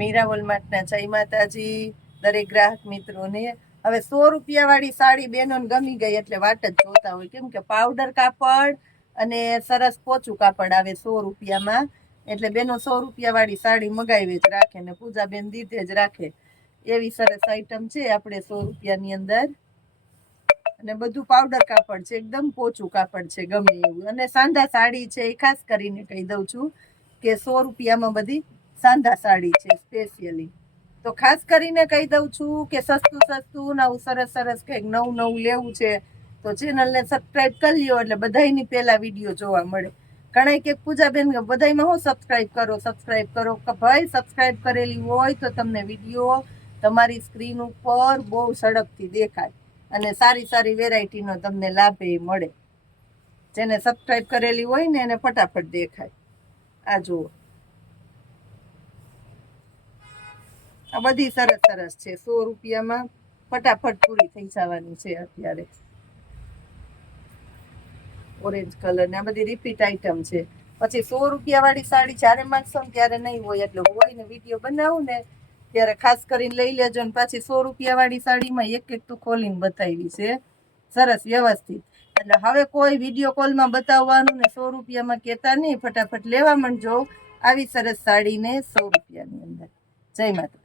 મીરા વોલમાર્ટના જય માતાજી દરેક ગ્રાહક મિત્રોને। હવે 100 રૂપિયા વાળી સાડી બેનોને ગમી ગઈ એટલે વાટ જ જોતા હોય, કેમ કે પાવડર કાપડ અને સરસ પોચું કાપડ આવે 100 રૂપિયામાં, એટલે બેનો 100 રૂપિયા વાળી સાડી મગાવી જ રાખે ને પૂજાબેન દીધે જ રાખે, એવી સરસ આઈટમ છે આપણે 100 રૂપિયાની અંદર। અને બધું પાવડર કાપડ છે, એકદમ પોચું કાપડ છે, ગમે એવું। અને સાંધા સાડી છે, એ ખાસ કરીને કહી દઉં છું કે 100 રૂપિયામાં બધી સાંધા સાડી છે સ્પેશિયલી। તો ખાસ કરીને કહી દઉં છું કે સસ્તું સસ્તું નવું સરસ સરસ કંઈક નવું નવું લેવું છે તો ચેનલને સબસ્ક્રાઈબ કરી લ્યો, એટલે બધાયની પહેલા વિડીયો જોવા મળે। ઘણા કે પૂજાબેન બધાયમાં હું સબસ્ક્રાઈબ કરો કે ભાઈ સબસ્ક્રાઈબ કરેલી હોય તો તમને વિડીયો તમારી સ્ક્રીન ઉપર બહુ સડકથી દેખાય અને સારી સારી વેરાયટીનો તમને લાભ એ મળે। જેને સબસ્ક્રાઈબ કરેલી હોય ને એને ફટાફટ દેખાય। આ જુઓ, આ બધી સરસ સરસ છે, 100 રૂપિયામાં ફટાફટ પૂરી થઈ જવાની છે અત્યારે। ઓરેન્જ કલર ને આ બધી રિપીટ આઈટમ છે। પછી 100 રૂપિયા વાળી સાડી જ્યારે માંગશો ને ત્યારે નહીં હોય, એટલે હોય ને વિડીયો બનાવું ને ત્યારે ખાસ કરીને લઈ લેજો ને। પાછી 100 રૂપિયા વાળી સાડીમાં એક એક તો ખોલીને બતાવી છે સરસ વ્યવસ્થિત, એટલે હવે કોઈ વિડીયો કોલમાં બતાવવાનું ને 100 રૂપિયામાં કહેતા નહીં, ફટાફટ લેવા માંડજો આવી સરસ સાડીને 100 રૂપિયાની અંદર। જય માતા।